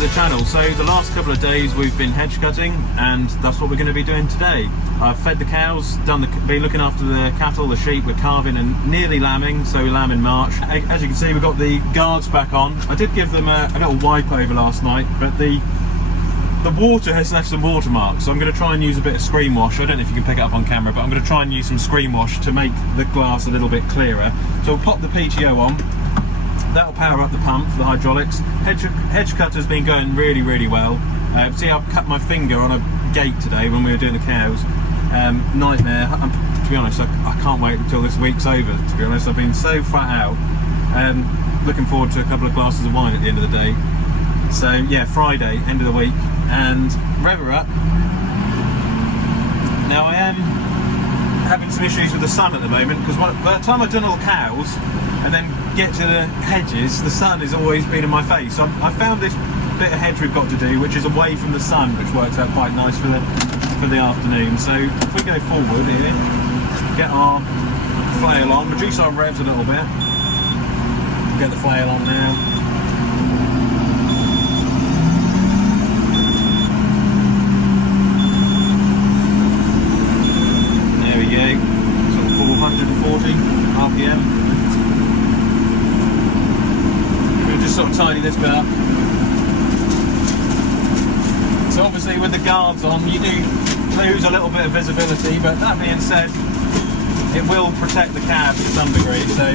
to the channel. So the last couple of days we've been hedge cutting, and that's what we're going to be doing today. I've fed the cows, been looking after the cattle, the sheep. We're calving and nearly lambing, so we lamb in March. As you can see, we've got the guards back on. I did give them a little wipe over last night, but the water has left some watermarks, so I'm going to try and use a bit of screen wash. I don't know if you can pick it up on camera, but I'm going to try and use some screen wash to make the glass a little bit clearer. So we'll pop the PTO on. That'll power up the pump for the hydraulics. Hedgecutter's been going really, really well. See, I cut my finger on a gate today when we were doing the cows. Nightmare. To be honest, I can't wait until this week's over. To be honest, I've been so flat out. Looking forward to a couple of glasses of wine at the end of the day. So yeah, Friday, end of the week, and rev her up. Now I am having some issues with the sun at the moment, because by the time I've done all the cows and then get to the hedges, the sun has always been in my face. So I found this bit of hedge we've got to do, which is away from the sun, which works out quite nice for the afternoon. So if we go forward here, get our flail on, reduce our revs a little bit, get the flail on now. There we go, sort of 440 RPM. Just sort of tidy this bit up. So obviously with the guards on, you do lose a little bit of visibility, but that being said, it will protect the cab to some degree, so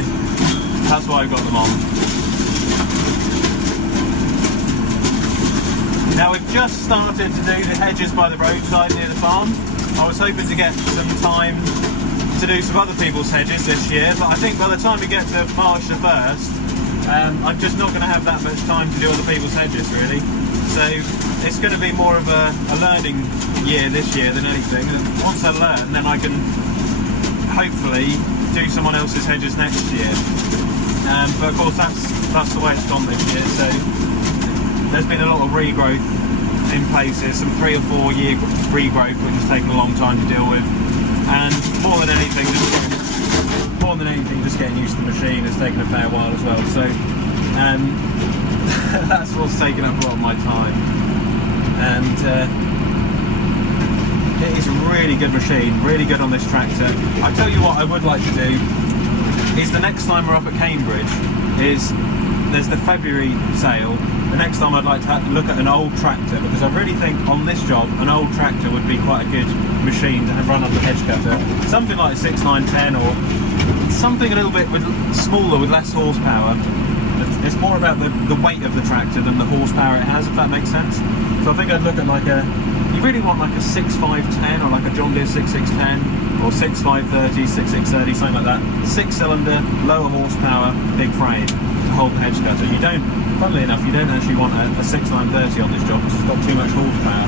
that's why I've got them on. Now we've just started to do the hedges by the roadside near the farm. I was hoping to get some time to do some other people's hedges this year, but I think by the time we get to March the 1st, I'm just not going to have that much time to do other people's hedges, really. So it's going to be more of a learning year this year than anything. And once I learn, then I can hopefully do someone else's hedges next year. But of course, that's the way it's gone this year. So there's been a lot of regrowth in places, some 3 or 4 year regrowth, which has taken a long time to deal with. And more than anything, just getting used to the machine has taken a fair while as well. So that's what's taken up a lot of my time. And it is a really good machine, really good on this tractor. I tell you what I would like to do is, the next time we're up at Cambridge, there's the February sale. The next time I'd like to look at an old tractor, because I really think on this job an old tractor would be quite a good machine to have run on the hedge cutter. Something like a 6910 or something a little bit smaller with less horsepower. It's more about the weight of the tractor than the horsepower it has, if that makes sense. So I think I'd look at you really want like a 6510 or like a John Deere 6610 or 6530, 6630, something like that. 6-cylinder, lower horsepower, big frame to hold the hedge cutter. Funnily enough, you don't actually want a 6930 on this job because it's got too much horsepower.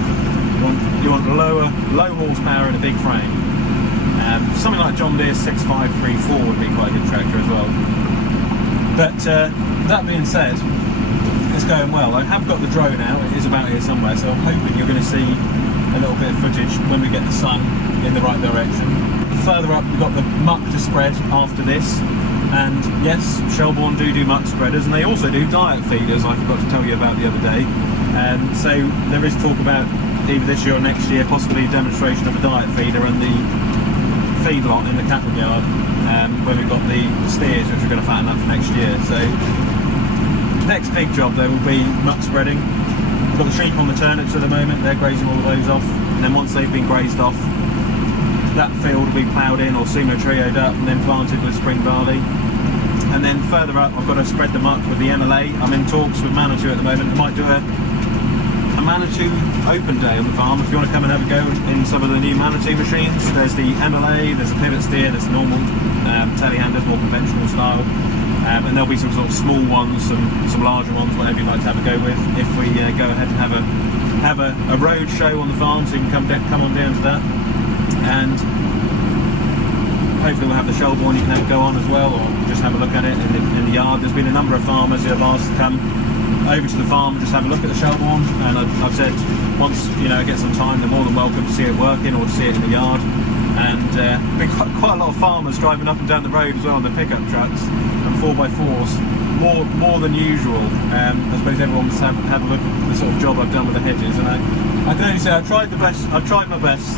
You want low horsepower and a big frame. Something like John Deere 6534 would be quite a good tractor as well. But that being said, it's going well. I have got the drone out, it is about here somewhere, so I'm hoping you're going to see a little bit of footage when we get the sun in the right direction. Further up, we've got the muck to spread after this. And yes, Shelbourne do muck spreaders, and they also do diet feeders, I forgot to tell you about the other day. So there is talk about either this year or next year, possibly a demonstration of a diet feeder and the feedlot in the cattle yard, where we've got the steers, which we're going to fatten up for next year. So next big job though will be muck spreading. We've got the sheep on the turnips at the moment, they're grazing all of those off, and then once they've been grazed off, that field will be ploughed in or sumo trioed up and then planted with spring barley. And then further up, I've got to spread them up with the MLA. I'm in talks with Manitou at the moment. I might do a Manitou open day on the farm if you want to come and have a go in some of the new Manitou machines. There's the MLA, there's a pivot steer, there's normal Telehandlers, more conventional style. And there'll be some sort of small ones, some larger ones, whatever you'd like to have a go with, if we go ahead and have a road show on the farm, so you can come on down to that. And hopefully we'll have the Shelbourne you can have a go on as well, or just have a look at it in the yard. There's been a number of farmers who have asked to come over to the farm and just have a look at the Shelbourne, and I've said once I get some time, they're more than welcome to see it working or to see it in the yard. And been quite a lot of farmers driving up and down the road as well on the pickup trucks and 4x4s more than usual. I suppose everyone must have a look at the sort of job I've done with the hedges, and I can only say I've tried my best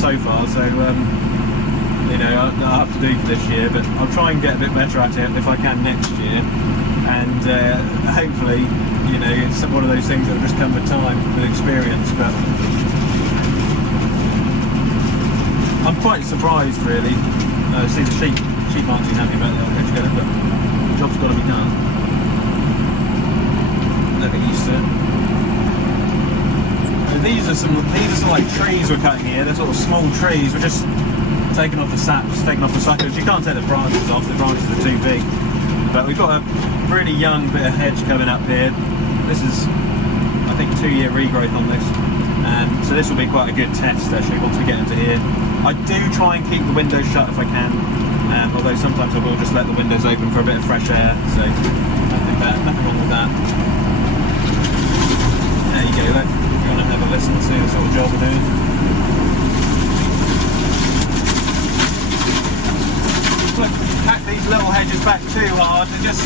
so far. So you know, I'll have to do for this year, but I'll try and get a bit better at it if I can next year. And hopefully, you know, it's one of those things that will just come with time, with experience. But I'm quite surprised, really. See the sheep aren't too happy about that hedge, but the job's got to be done. They'll get used to it. So these are some like trees we're cutting here. They're sort of small trees. We're just taking off the saps, taking off the suckers. You can't take the branches off, the branches are too big. But we've got a really young bit of hedge coming up here. This is, I think, 2-year regrowth on this. So this will be quite a good test actually once we get into here. I do try and keep the windows shut if I can, although sometimes I will just let the windows open for a bit of fresh air, so nothing wrong with that. There you go, look, if you want to have a listen to the sort of job we're doing. Look, hack these little hedges back too hard, and just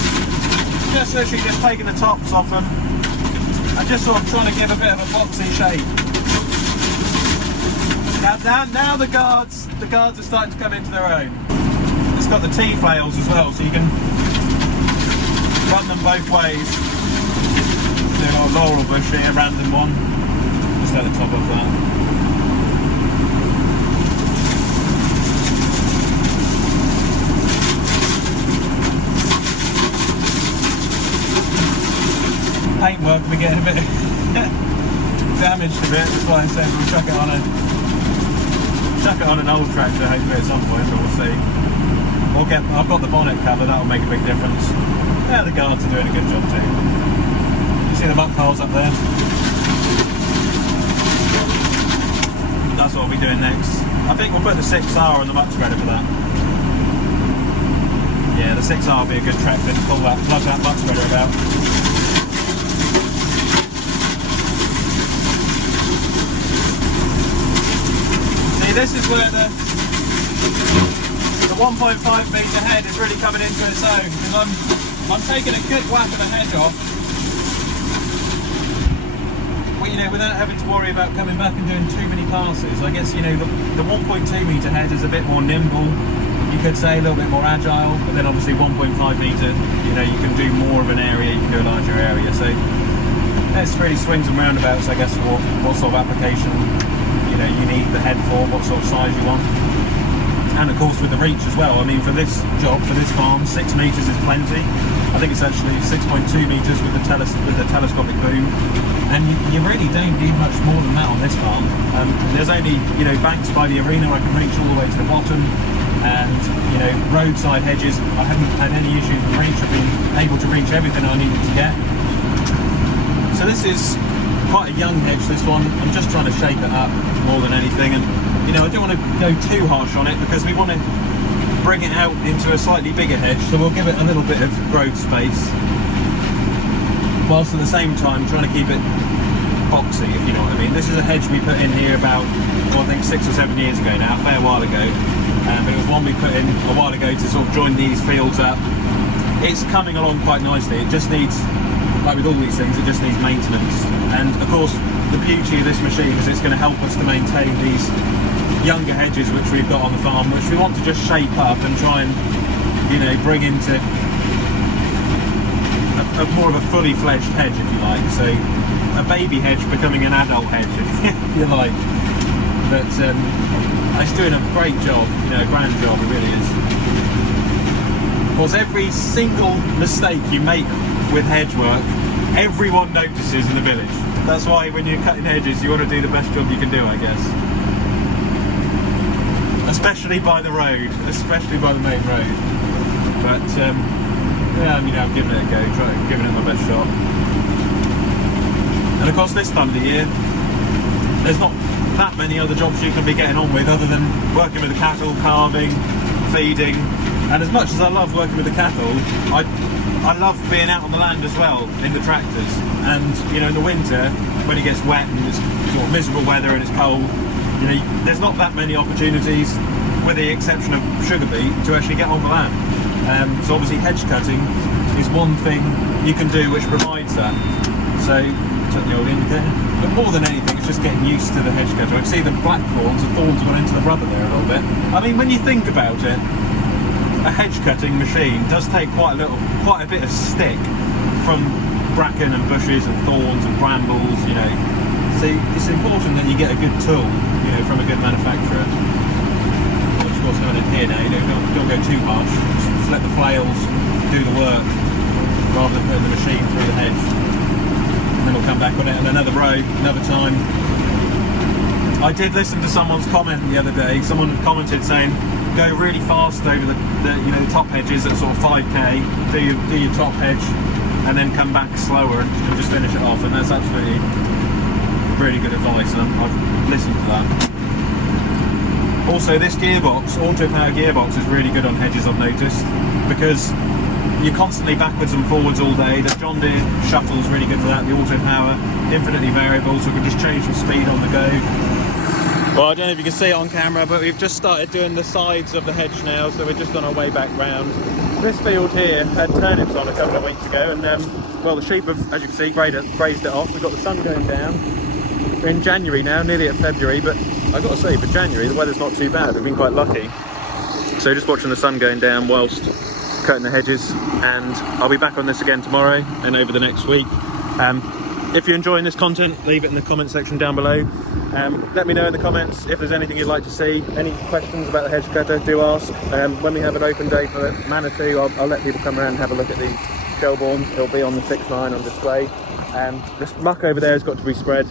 literally just taking the tops off them, and just sort of trying to give a bit of a boxy shape. Now the guards are starting to come into their own. It's got the T-flails as well, so you can run them both ways. Doing a laurel bush here, a random one. Just at the top of that. Paintwork will be getting a bit damaged a bit, that's why I said we'll chuck it on an old tractor hopefully at some point, but we'll see. I've got the bonnet cover, that'll make a big difference. Yeah, the guards are doing a good job too. You see the muck holes up there? That's what we'll be doing next. I think we'll put the 6R on the muck spreader for that. Yeah, the 6R will be a good tractor to plug that muck spreader about. This is where the 1.5 metre head is really coming into its own, because I'm taking a good whack of the hedge off, well, you know, without having to worry about coming back and doing too many passes. I guess, you know, the 1.2 metre head is a bit more nimble, you could say a little bit more agile, but then obviously 1.5 metre, you know, you can do more of an area, you can do a larger area, so it's really swings and roundabouts, I guess, for what sort of application you need the head for, what sort of size you want. And of course with the reach as well. I mean, for this job, for this farm, 6 metres is plenty. I think it's actually 6.2 metres with the telescopic boom. And you really don't need much more than that on this farm. There's only, you know, banks by the arena I can reach all the way to the bottom. And, you know, roadside hedges, I haven't had any issues with reach. I've been able to reach everything I needed to get. So this is quite a young hedge, this one. I'm just trying to shape it up more than anything, and you know, I don't want to go too harsh on it because we want to bring it out into a slightly bigger hedge, so we'll give it a little bit of growth space whilst at the same time trying to keep it boxy, if you know what I mean. This is a hedge we put in here about, well, I think 6 or 7 years ago now, a fair while ago, but it was one we put in a while ago to sort of join these fields up. It's coming along quite nicely. It just needs, like with all these things, it just needs maintenance. And of course, the beauty of this machine is it's going to help us to maintain these younger hedges which we've got on the farm, which we want to just shape up and try and, you know, bring into a more of a fully fledged hedge, if you like. So a baby hedge becoming an adult hedge, if you like. But it's doing a great job, you know, a grand job, it really is. Of course, every single mistake you make with hedge work, everyone notices in the village. That's why when you're cutting hedges, you want to do the best job you can do, I guess. Especially by the road, especially by the main road. But yeah, I mean, I'm giving it a go, giving it my best shot. And of course, this time of the year, there's not that many other jobs you can be getting on with other than working with the cattle, calving, feeding. And as much as I love working with the cattle, I love being out on the land as well, in the tractors. And, you know, in the winter, when it gets wet and it's sort of miserable weather and it's cold, you know, there's not that many opportunities, with the exception of sugar beet, to actually get on the land. So obviously hedge cutting, you is one thing you can do which provides that. So, turn the old indicator. But more than anything, it's just getting used to the hedge cutter. I see the black thorns gone into the rubber there a little bit. I mean, when you think about it, a hedge cutting machine does take quite a bit of stick from bracken and bushes and thorns and brambles, you know. So it's important that you get a good tool, you know, from a good manufacturer. Of course, going in here now, you know, don't go too harsh. Just let the flails do the work rather than putting the machine through the hedge. And then we'll come back on it in another row, another time. I did listen to someone's comment the other day. Someone commented saying, go really fast over the you know, the top hedges at sort of 5k, do your top hedge, and then come back slower and just finish it off. And that's absolutely really good advice, and I've listened to that. Also, this gearbox, auto power gearbox, is really good on hedges, I've noticed, because you're constantly backwards and forwards all day. The John Deere shuttle is really good for that. The auto power, infinitely variable, so we can just change the speed on the go. Well, I don't know if you can see it on camera, but we've just started doing the sides of the hedge now, so we're just on our way back round. This field here had turnips on a couple of weeks ago, and well, the sheep have, as you can see, grazed it off. We've got the sun going down. We're in January now, nearly at February, but I've got to say, for January, the weather's not too bad. We've been quite lucky. So just watching the sun going down whilst cutting the hedges, and I'll be back on this again tomorrow and over the next week. If you're enjoying this content, leave it in the comment section down below. Let me know in the comments if there's anything you'd like to see. Any questions about the hedge cutter, do ask. When we have an open day for Manitou, I'll let people come around and have a look at the Shelbourne. It'll be on the 6.9 on display. This muck over there has got to be spread.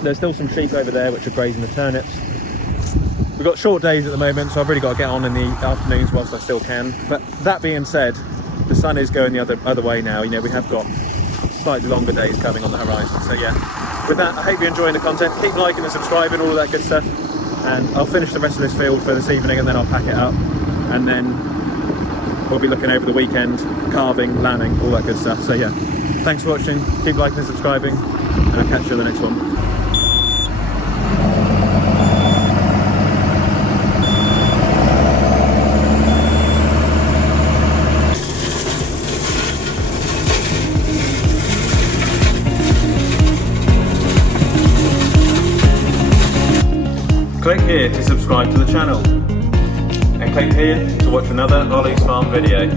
There's still some sheep over there which are grazing the turnips. We've got short days at the moment, so I've really got to get on in the afternoons whilst I still can. But that being said, the sun is going the other way now. You know, we have got slightly longer days coming on the horizon. So yeah, with that, I hope you're enjoying the content. Keep liking and subscribing, all of that good stuff. And I'll finish the rest of this field for this evening, and then I'll pack it up. And then we'll be looking over the weekend, carving, lambing, all that good stuff. So yeah, thanks for watching. Keep liking and subscribing, and I'll catch you in the next one. Click here to subscribe to the channel, and click here to watch another Olly's Farm video.